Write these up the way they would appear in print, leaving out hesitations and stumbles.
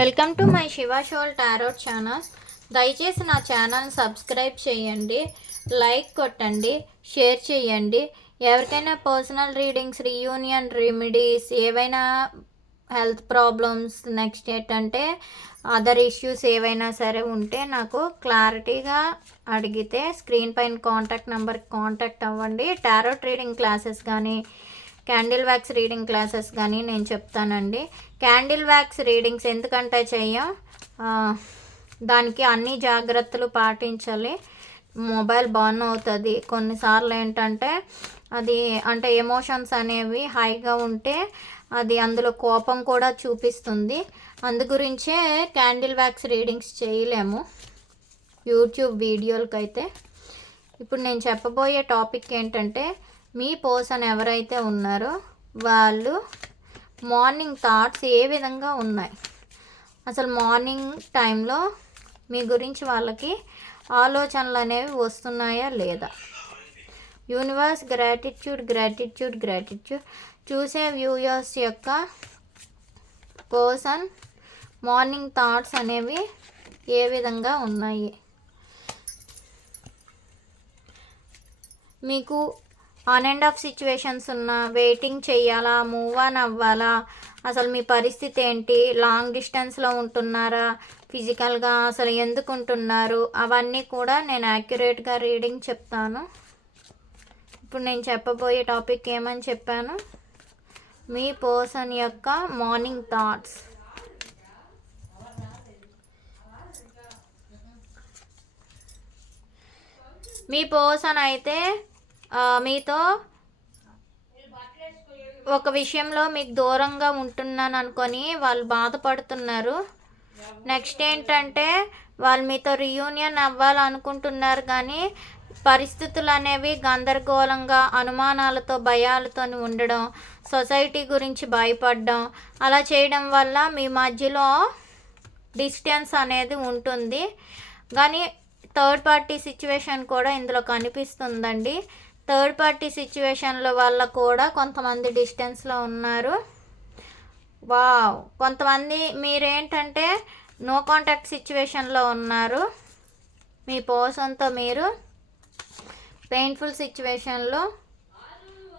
Welcome to my Shiva shawl tarot channel. దయచేసి నా channel subscribe చేయండి, లైక్ కొట్టండి, షేర్ చేయండి. ఎవరికైనా పర్సనల్ రీడింగ్స్, రీయూనియన్ రెమెడీస్, ఏవైనా హెల్త్ ప్రాబ్లమ్స్, నెక్స్ట్ ఏంటంటే అదర్ ఇష్యూస్ ఏవైనా సరే ఉంటే నాకు క్లారిటీగా అడిగితే స్క్రీన్ పైన కాంటాక్ట్ నెంబర్కి కాంటాక్ట్ అవ్వండి. టారోట్ రీడింగ్ క్లాసెస్ కానీ క్యాండిల్ వ్యాక్స్ రీడింగ్ క్లాసెస్ కానీ నేను చెప్తానండి. క్యాండిల్ వ్యాక్స్ రీడింగ్స్ ఎందుకంటే చెయ్యం, దానికి అన్ని జాగ్రత్తలు పాటించాలి. మొబైల్ బర్న్ అవుతుంది కొన్నిసార్లు. ఏంటంటే అది అంటే ఎమోషన్స్ అనేవి హైగా ఉంటే అది అందులో కోపం కూడా చూపిస్తుంది. అందు గురించే క్యాండిల్ వ్యాక్స్ రీడింగ్స్ చేయలేము యూట్యూబ్ వీడియోలకైతే. ఇప్పుడు నేను చెప్పబోయే టాపిక్ ఏంటంటే, మీ పర్సన్ ఎవరైతే ఉన్నారో వాళ్ళు మార్నింగ్ థాట్స్ ఏ విధంగా ఉన్నాయి, అసలు మార్నింగ్ టైంలో మీ గురించి వాళ్ళకి ఆలోచనలు అనేవి వస్తున్నాయా లేదా. Universe gratitude gratitude gratitude. చూసే వ్యూయర్స్ యొక్క పర్సన్ మార్నింగ్ థాట్స్ అనేవి ఏ విధంగా ఉన్నాయి. మీకు ఆన్ అండ్ ఆఫ్ సిచ్యువేషన్స్ ఉన్నా, వెయిటింగ్ చేయాలా, మూవ్ ఆన్ అవ్వాలా, అసలు మీ పరిస్థితి ఏంటి, లాంగ్ డిస్టెన్స్లో ఉంటున్నారా, ఫిజికల్గా అసలు ఎందుకు ఉంటున్నారు, అవన్నీ కూడా నేను యాక్యురేట్గా రీడింగ్ చెప్తాను. ఇప్పుడు నేను చెప్పబోయే టాపిక్ ఏమని చెప్పాను, మీ పర్సన్ యొక్క మార్నింగ్ థాట్స్. మీ పర్సన్ అయితే మీతో ఒక విషయంలో మీకు దూరంగా ఉంటున్నాను అనుకొని వాళ్ళు బాధపడుతున్నారు. నెక్స్ట్ ఏంటంటే వాళ్ళు మీతో రీయూనియన్ అవ్వాలనుకుంటున్నారు, కానీ పరిస్థితులు అనేవి గందరగోళంగా, అనుమానాలతో, భయాలతో ఉండడం, సొసైటీ గురించి భయపడడం, అలా చేయడం వల్ల మీ మధ్యలో డిస్టెన్స్ అనేది ఉంటుంది. కానీ థర్డ్ పార్టీ సిచ్యువేషన్ కూడా ఇందులో కనిపిస్తుందండి. థర్డ్ పార్టీ సిచ్యువేషన్ల వల్ల కూడా కొంతమంది డిస్టెన్స్లో ఉన్నారు. వావ్, కొంతమంది మీరేంటంటే నో కాంటాక్ట్ సిచ్యువేషన్లో ఉన్నారు. మీ పర్సన్తో మీరు పెయిన్ఫుల్ సిచ్యువేషన్లో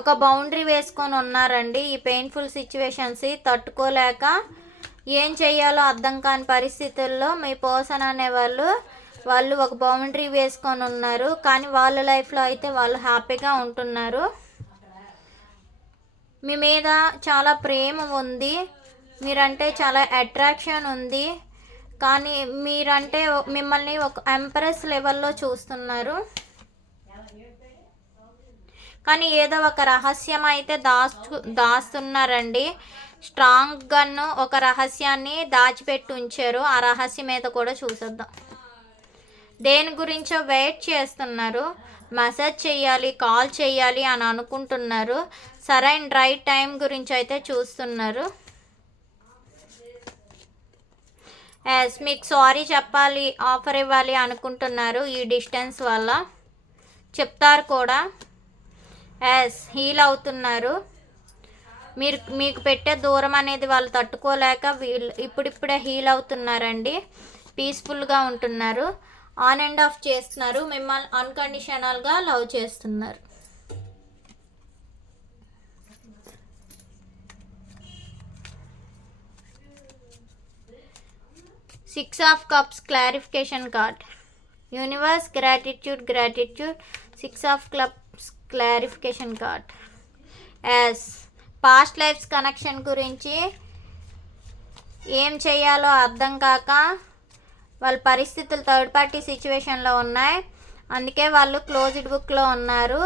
ఒక బౌండరీ వేసుకొని ఉన్నారండి. ఈ పెయిన్ఫుల్ సిచ్యువేషన్స్ తట్టుకోలేక ఏం చేయాలో అర్థం కాని పరిస్థితుల్లో మీ పర్సన్ అనేవాళ్ళు ఒక బౌండరీ వేసుకొని ఉన్నారు. కానీ వాళ్ళ లైఫ్లో అయితే వాళ్ళు హ్యాపీగా ఉంటున్నారు. మీ మీద చాలా ప్రేమ ఉంది, మీరంటే చాలా అట్రాక్షన్ ఉంది, కానీ మీరంటే మిమ్మల్ని ఒక ఎంప్రెస్ లెవెల్లో చూస్తున్నారు. కానీ ఏదో ఒక రహస్యం అయితే దాస్తున్నారండి. స్ట్రాంగ్ గన్ను ఒక రహస్యాన్ని దాచిపెట్టి ఉంచారు. ఆ రహస్యం మీద కూడా చూసేద్దాం. దేని గురించో వెయిట్ చేస్తున్నారు, మెసేజ్ చేయాలి, కాల్ చేయాలి అని అనుకుంటున్నారు. సరైన రైట్ టైం గురించి అయితే చూస్తున్నారు. ఎస్, మీకు సారీ చెప్పాలి, ఆఫర్ ఇవ్వాలి అనుకుంటున్నారు. ఈ డిస్టెన్స్ వల్ల చెప్తారు కూడా. ఎస్, హీల్ అవుతున్నారు. మీకు పెట్టే దూరం అనేది వాళ్ళు తట్టుకోలేక ఇప్పుడిప్పుడే హీల్ అవుతున్నారండి. పీస్ఫుల్గా ఉంటున్నారు. ఆన్ అండ్ ఆఫ్ చేస్తున్నారు. మిమ్మల్ని అన్కండిషనల్గా లవ్ చేస్తున్నారు. Six of cups clarification card. Universe gratitude gratitude. Six of cups clarification card. Yes, past lives connection గురించి ఏం చేయాలో అర్థం కాక వాళ్ళ పరిస్థితులు థర్డ్ పార్టీ సిచ్యువేషన్లో ఉన్నాయి. అందుకే వాళ్ళు క్లోజ్డ్ బుక్లో ఉన్నారు.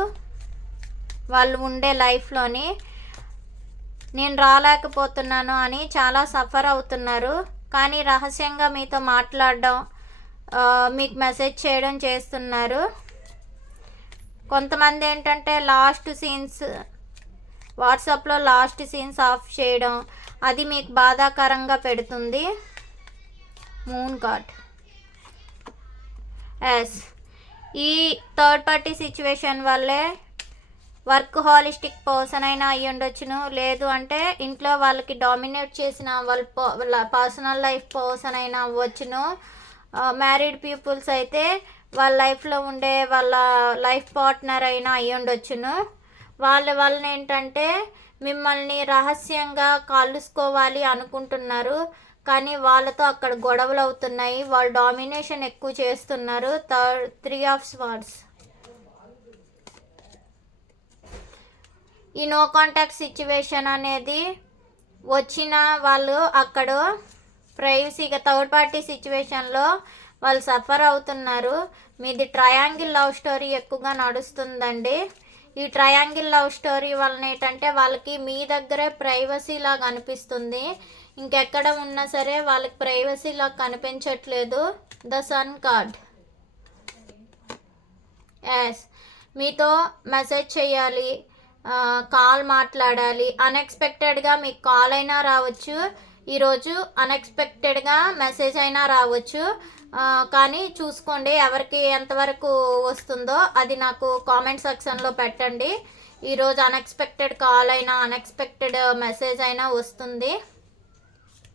వాళ్ళు ఉండే లైఫ్లోని నేను రాలేకపోతున్నాను అని చాలా సఫర్ అవుతున్నారు. కానీ రహస్యంగా మీతో మాట్లాడడం, మీకు మెసేజ్ చేయడం చేస్తున్నారు. కొంతమంది ఏంటంటే లాస్ట్ సీన్స్ వాట్సాప్లో లాస్ట్ సీన్స్ ఆఫ్ చేయడం, అది మీకు బాధాకరంగా పెడుతుంది. Moon card. ఎస్, ఈ థర్డ్ పార్టీ సిచ్యువేషన్ వల్లే వర్క్ హాలిస్టిక్ పర్సన్ అయినా అయ్యి ఉండొచ్చును, లేదు అంటే ఇంట్లో వాళ్ళకి డామినేట్ చేసిన వాళ్ళ పర్సనల్ లైఫ్ పర్సన్ అయినా అవ్వచ్చును. మ్యారీడ్ పీపుల్స్ అయితే వాళ్ళ లైఫ్లో ఉండే వాళ్ళ లైఫ్ పార్ట్నర్ అయినా అయ్యి ఉండొచ్చును. వాళ్ళని ఏంటంటే మిమ్మల్ని రహస్యంగా కలుసుకోవాలి అనుకుంటున్నారు, కానీ వాళ్ళతో అక్కడ గొడవలు అవుతున్నాయి, వాళ్ళు డామినేషన్ ఎక్కువ చేస్తున్నారు. 3 ఆఫ్ స్వార్డ్స్. ఈ నో కాంటాక్ట్ సిచ్యువేషన్ అనేది వచ్చిన వాళ్ళు అక్కడ ప్రైవసీగా థర్డ్ పార్టీ సిచ్యువేషన్లో వాళ్ళు సఫర్ అవుతున్నారు. మీది ట్రయాంగిల్ లవ్ స్టోరీ ఎక్కువగా నడుస్తుందండి. ఈ ట్రయాంగిల్ లవ్ స్టోరీ వలన ఏంటంటే వాళ్ళకి మీ దగ్గరే ప్రైవసీ లాగా అనిపిస్తుంది, ఇంకెక్కడ ఉన్నా సరే వాళ్ళకి ప్రైవసీ లాగా కనిపించట్లేదు. The sun card. ఎస్, మీతో మెసేజ్ చేయాలి, కాల్ మాట్లాడాలి, అన్ఎక్స్పెక్టెడ్గా మీకు కాల్ అయినా రావచ్చు, ఈరోజు అన్ఎక్స్పెక్టెడ్గా మెసేజ్ అయినా రావచ్చు. కానీ చూసుకోండి ఎవరికి ఎంతవరకు వస్తుందో అది నాకు కామెంట్ సెక్షన్లో పెట్టండి. ఈరోజు అన్ఎక్స్పెక్టెడ్ కాల్ అయినా అన్ఎక్స్పెక్టెడ్ మెసేజ్ అయినా వస్తుంది.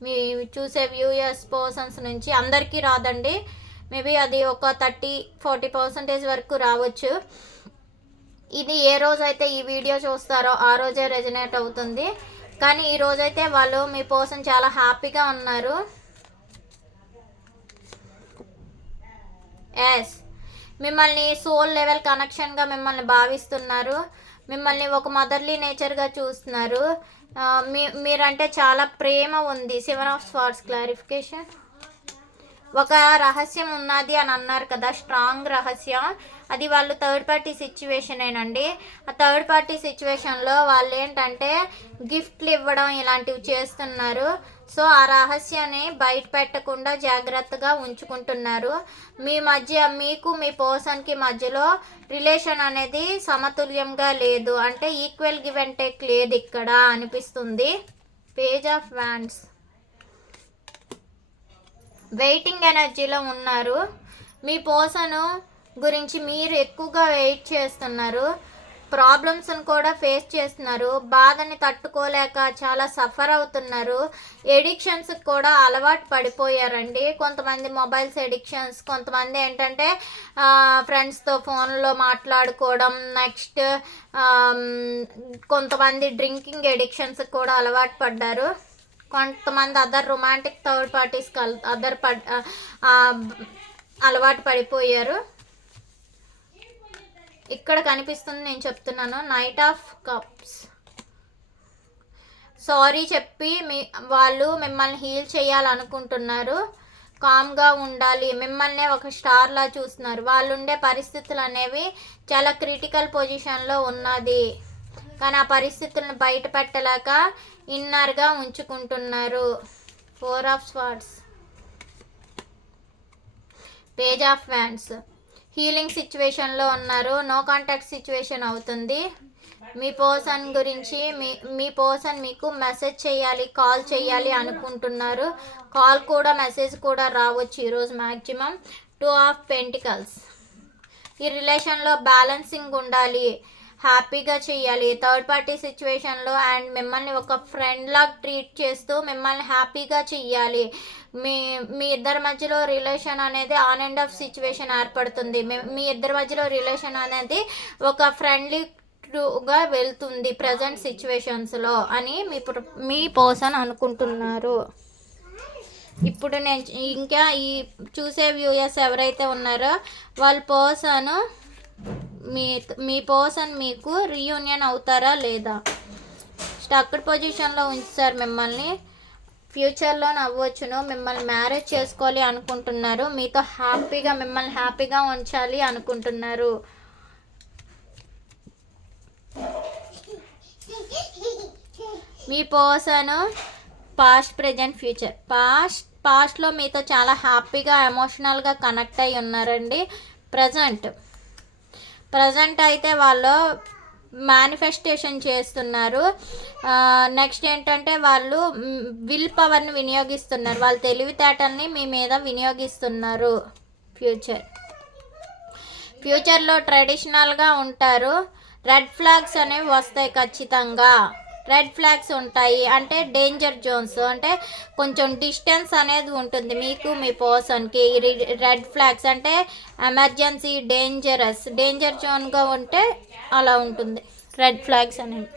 మీ చూసే వ్యూయర్స్ పర్సన్స్ నుంచి అందరికీ రాదండి, మేబీ అది ఒక 30-40% వరకు రావచ్చు. ఇది ఏ రోజైతే ఈ వీడియో చూస్తారో ఆ రోజే రెజనేట్ అవుతుంది. కానీ ఈ రోజైతే వాళ్ళు మీ పర్సన్ చాలా హ్యాపీగా ఉన్నారు. ఎస్, మిమ్మల్ని సోల్ లెవెల్ కనెక్షన్గా మిమ్మల్ని భావిస్తున్నారు, మిమ్మల్ని ఒక మదర్లీ నేచర్గా చూస్తున్నారు. మీరంటే చాలా ప్రేమ ఉంది. 7 ఆఫ్ స్వార్డ్స్ క్లారిఫికేషన్. ఒక రహస్యం ఉన్నది అని అన్నారు కదా, స్ట్రాంగ్ రహస్యం, అది వాళ్ళు థర్డ్ పార్టీ సిచ్యువేషనేనండి. ఆ థర్డ్ పార్టీ సిచ్యువేషన్లో వాళ్ళు ఏంటంటే గిఫ్ట్లు ఇవ్వడం ఇలాంటివి చేస్తున్నారు. సో ఆ రహస్యాన్ని బయట పెట్టకుండా జాగ్రత్తగా ఉంచుకుంటున్నారు. మీ మధ్య మీకు మీ పర్సన్కి మధ్యలో రిలేషన్ అనేది సమతుల్యంగా లేదు, అంటే ఈక్వల్ గివ్ అండ్ టేక్ లేదు ఇక్కడ అనిపిస్తుంది. Page of wands. వెయిటింగ్ ఎనర్జీలో ఉన్నారు. మీ పర్సన్ గురించి మీరు ఎక్కువగా వెయిట్ చేస్తున్నారు, ప్రాబ్లమ్స్ని కూడా ఫేస్ చేస్తున్నారు, బాధని తట్టుకోలేక చాలా సఫర్ అవుతున్నారు. ఎడిక్షన్స్కి కూడా అలవాటు పడిపోయారండి. కొంతమంది మొబైల్స్ ఎడిక్షన్స్, కొంతమంది ఏంటంటే ఫ్రెండ్స్తో ఫోన్లో మాట్లాడుకోవడం, నెక్స్ట్ కొంతమంది డ్రింకింగ్ ఎడిక్షన్స్కి కూడా అలవాటు పడ్డారు. కొంతమంది అదర్ రొమాంటిక్ థర్డ్ పార్టీస్కి అలవాటు పడిపోయారు. ఇక్కడ కనిపిస్తుంది, నేను చెప్తున్నాను, నైట్ ఆఫ్ కప్స్. సారీ చెప్పి వాళ్ళు మిమ్మల్ని హీల్ చేయాలనుకుంటున్నారు, కామ్గా ఉండాలి, మిమ్మల్ని ఒక స్టార్లా చూస్తున్నారు. వాళ్ళు ఉండే పరిస్థితులు అనేవి చాలా క్రిటికల్ పొజిషన్లో ఉన్నది, కానీ ఆ పరిస్థితులను బయట పెట్టలేక ఇన్నర్గా ఉంచుకుంటున్నారు. 4 of swords. Page of wands. Healing సిచ్యువేషన్లో ఉన్నారు, నో కాంటాక్ట్ సిచ్యువేషన్ అవుతుంది. మీ పర్సన్ గురించి మీ పర్సన్ మీకు మెసేజ్ చేయాలి, కాల్ చేయాలి అనుకుంటున్నారు. కాల్ కూడా మెసేజ్ కూడా రావచ్చు ఈరోజు మ్యాక్సిమం. 2 of pentacles. ఈ రిలేషన్లో బ్యాలెన్సింగ్ ఉండాలి, హ్యాపీగా చేయాలి థర్డ్ పార్టీ సిచ్యువేషన్లో, అండ్ మిమ్మల్ని ఒక ఫ్రెండ్ లాగా ట్రీట్ చేస్తూ మిమ్మల్ని హ్యాపీగా చెయ్యాలి. మీ ఇద్దరి మధ్యలో రిలేషన్ అనేది ఆన్ అండ్ ఆఫ్ సిచ్యువేషన్ ఏర్పడుతుంది. మీ ఇద్దరి మధ్యలో రిలేషన్ అనేది ఒక ఫ్రెండ్లీగా వెళ్తుంది ప్రజెంట్ సిచ్యువేషన్స్లో అని మీ పర్సన్ అనుకుంటున్నారు. ఇప్పుడు నేను ఇంకా ఈ చూసే వ్యూయర్స్ ఎవరైతే ఉన్నారో వాళ్ళ పర్సన్ మీ పర్సన్ మీకు రీయూనియన్ అవుతారా లేదా, స్టక్డ్ పొజిషన్లో ఉంచుతారు మిమ్మల్ని, ఫ్యూచర్లో అవ్వచ్చును, మిమ్మల్ని మ్యారేజ్ చేసుకోవాలి అనుకుంటున్నారు, మీతో హ్యాపీగా మిమ్మల్ని హ్యాపీగా ఉంచాలి అనుకుంటున్నారు. మీ పర్సన్ పాస్ట్, ప్రెజెంట్, ఫ్యూచర్. పాస్ట్లో మీతో చాలా హ్యాపీగా ఎమోషనల్గా కనెక్ట్ అయి ఉన్నారండి. ప్రజెంట్ అయితే వాళ్ళు మేనిఫెస్టేషన్ చేస్తున్నారు. నెక్స్ట్ ఏంటంటే వాళ్ళు విల్ పవర్ని వినియోగిస్తున్నారు, వాళ్ళ తెలివితేటల్ని మీ మీద వినియోగిస్తున్నారు. ఫ్యూచర్లో ట్రెడిషనల్గా ఉంటారు, రెడ్ ఫ్లాగ్స్ అనేవి వస్తాయి ఖచ్చితంగా. రెడ్ ఫ్లాగ్స్ ఉంటాయి అంటే డేంజర్ జోన్స్, అంటే కొంచెం డిస్టెన్స్ అనేది ఉంటుంది మీకు మీ పర్సన్కి. రెడ్ ఫ్లాగ్స్ అంటే ఎమర్జెన్సీ, డేంజర్ జోన్గా ఉంటే అలా ఉంటుంది రెడ్ ఫ్లాగ్స్ అనేవి.